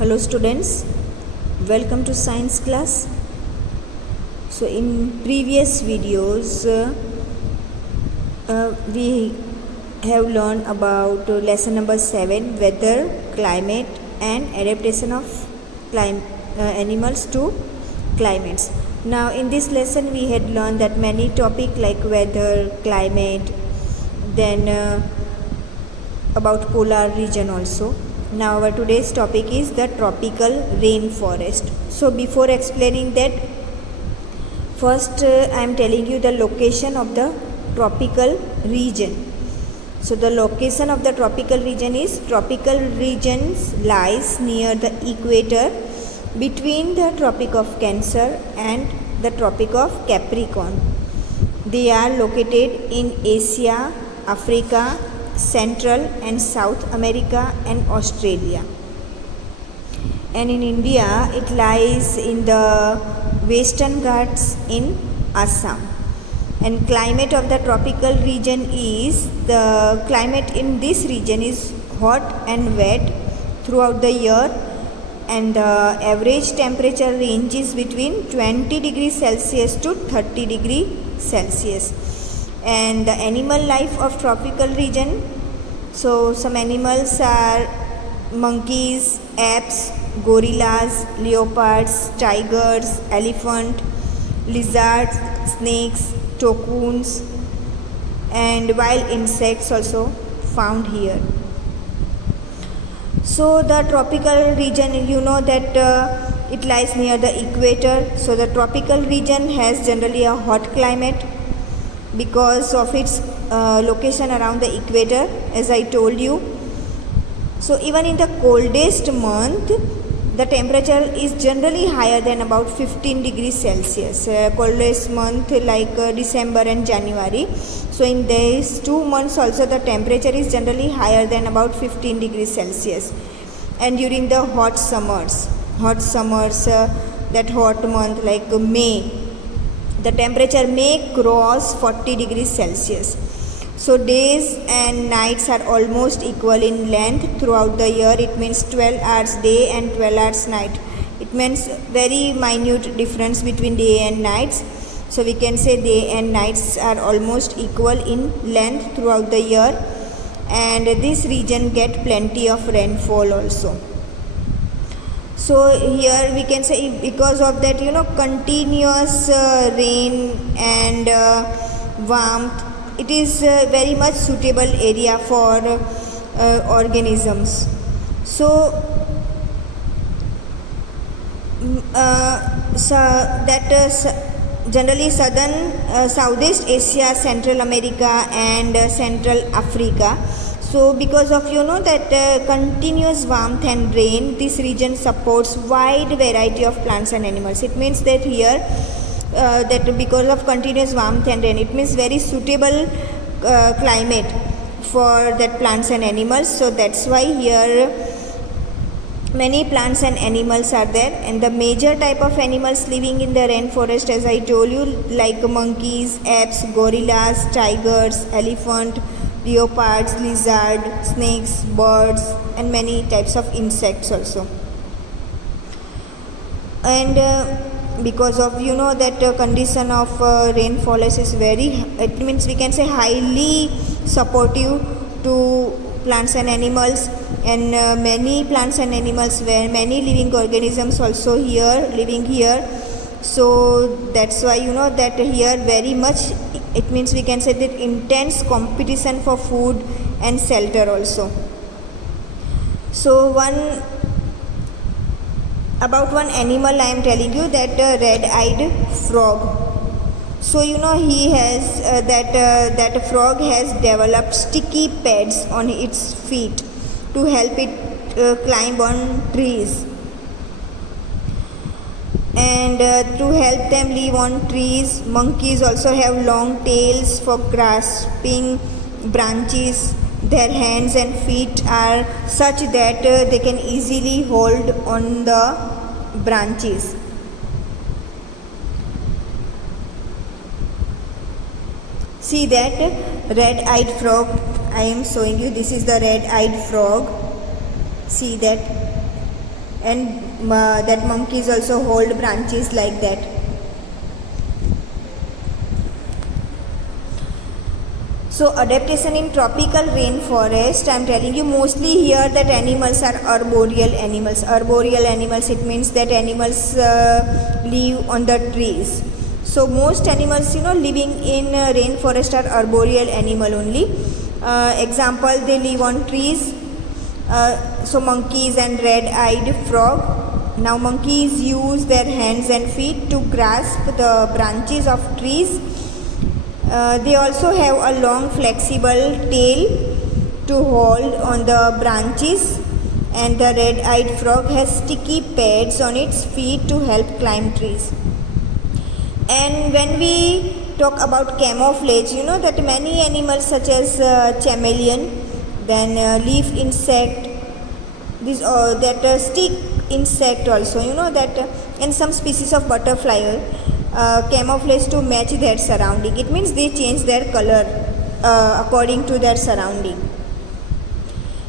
Hello students, welcome to science class. So in previous videos we have learned about lesson number 7, weather, climate and adaptation of animals to climates. Now in this lesson we had learned that many topics like weather, climate, then about polar region also. Now our today's topic is the tropical rainforest. So before explaining that, first I am telling you the location of the tropical region. So the location of the tropical region is, tropical regions lies near the equator between the Tropic of Cancer and the Tropic of Capricorn. They are located in Asia, Africa, Central and South America and Australia. And in India it lies in the Western Ghats in Assam. And climate of the tropical region is, the climate in this region is hot and wet throughout the year, and the average temperature ranges between 20 degrees Celsius to 30 degrees Celsius. And the animal life of tropical region, so some animals are monkeys, apes, gorillas, leopards, tigers, elephant, lizards, snakes, tocoons and wild insects also found here. So the tropical region, you know that it lies near the equator. So the tropical region has generally a hot climate because of its location around the equator, as I told you. So even in the coldest month, the temperature is generally higher than about 15 degrees Celsius. Coldest month like December and January. So in these 2 months also the temperature is generally higher than about 15 degrees Celsius. And during the hot summers, that hot month like May, the temperature may cross 40 degrees Celsius. So days and nights are almost equal in length throughout the year. It means 12 hours day and 12 hours night. It means very minute difference between day and nights. So we can say day and nights are almost equal in length throughout the year. And this region get plenty of rainfall also. So here we can say, because of that, continuous rain and warmth, it is very much suitable area for organisms. So generally Southeast Asia, Central America and Central Africa. So because of that continuous warmth and rain, this region supports wide variety of plants and animals. It means that here that because of continuous warmth and rain, it means very suitable climate for that plants and animals. So that's why here many plants and animals are there. And the major type of animals living in the rainforest, as I told you, like monkeys, apes, gorillas, tigers, elephant, leopards, lizard, snakes, birds and many types of insects also. And because of that condition of rainfall is very, it means we can say highly supportive to plants and animals, and many plants and animals, where many living organisms also living here. So that's why that here very much, it means we can say that intense competition for food and shelter also. So about one animal I am telling you, that red-eyed frog. So he has that frog has developed sticky pads on its feet to help it climb on trees, and to help them live on trees. Monkeys also have long tails for grasping branches. Their hands and feet are such that they can easily hold on the branches. See that red-eyed frog I am showing you. This is the red-eyed frog. See that and that monkeys also hold branches like that. So adaptation in tropical rainforest, I am telling you, mostly here that animals are arboreal animals. Arboreal animals, it means that animals live on the trees. So most animals, living in rainforest are arboreal animal only. Example, they live on trees. So monkeys and red-eyed frog. Now monkeys use their hands and feet to grasp the branches of trees. They also have a long flexible tail to hold on the branches, and the red-eyed frog has sticky pads on its feet to help climb trees. And when we talk about camouflage, that many animals such as chameleon, then leaf insect, stick insect also, that and some species of butterfly camouflage to match their surrounding. It means they change their color according to their surrounding.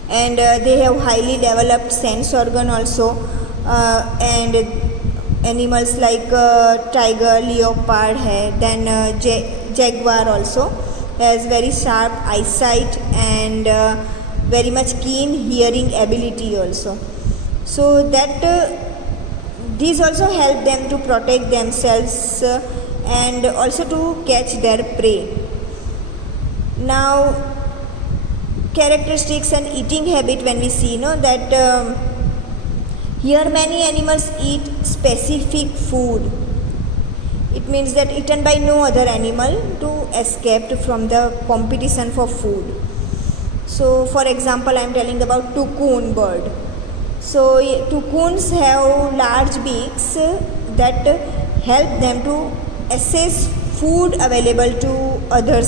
And they have highly developed sense organ also, and animals like tiger, leopard hai, then jaguar also has very sharp eyesight and very much keen hearing ability also. So that these also help them to protect themselves and also to catch their prey. Now, characteristics and eating habit, when we see, that here many animals eat specific food. It means that eaten by no other animal to escape from the competition for food. So, for example, I am telling about toucan bird. So toucans have large beaks that help them to assess food available to other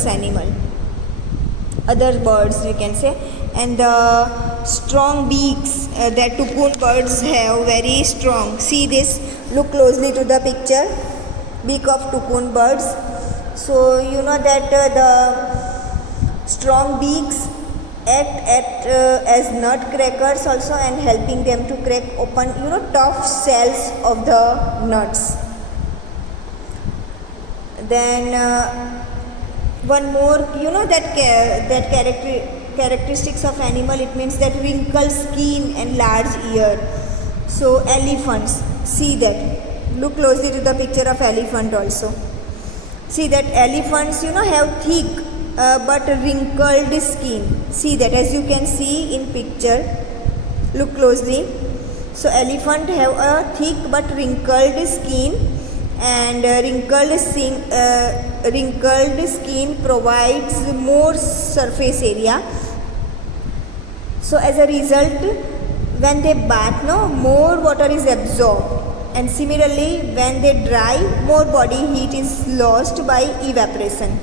birds, we can say. And the strong beaks that toucan birds have, very strong. See this, look closely to the picture, beak of toucan birds. So that the strong beaks act as nut crackers also, and helping them to crack open tough shells of the nuts. Then one more, that characteristics of animal, it means that wrinkled skin and large ear. So elephants, see that, look closely to the picture of elephant also. See that elephants have thick but wrinkled skin. See that, as you can see in picture, look closely. So elephant have a thick but wrinkled skin, and wrinkled skin provides more surface area. So as a result, when they bath, more water is absorbed, and similarly when they dry, more body heat is lost by evaporation.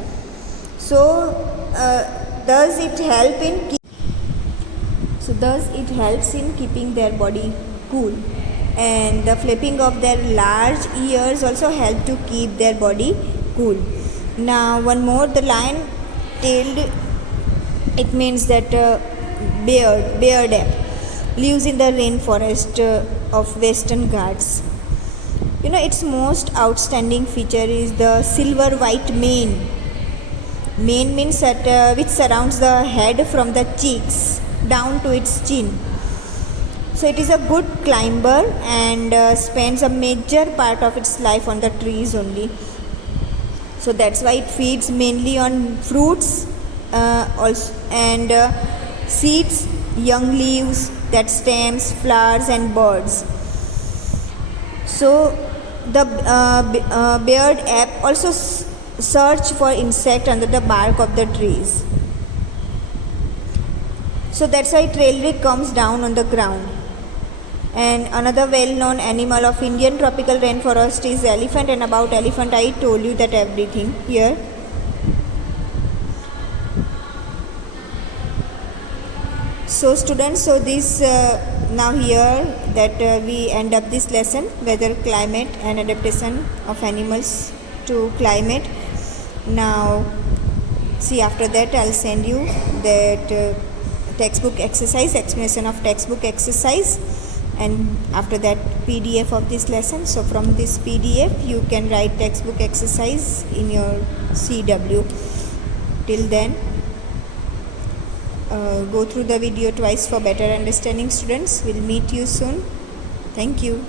So thus it helps in keeping their body cool, and the flapping of their large ears also help to keep their body cool. Now one more, the lion-tailed, it means that beard ape lives in the rainforest of Western Ghats. Its most outstanding feature is the silver white mane. Mane means that which surrounds the head from the cheeks down to its chin. So it is a good climber and spends a major part of its life on the trees only. So that's why it feeds mainly on fruits also, and seeds, young leaves, that stems, flowers and birds. So the beard ape also search for insect under the bark of the trees. So that's why trail rig comes down on the ground. And another well-known animal of Indian tropical rainforest is elephant, and about elephant I told you that everything here. So students, so this now here that we end up this lesson, weather, climate and adaptation of animals to climate. Now see, after that I'll send you that textbook exercise, explanation of textbook exercise, and after that PDF of this lesson. So from this PDF you can write textbook exercise in your CW. Till then, go through the video twice for better understanding, students. We'll meet you soon. Thank you.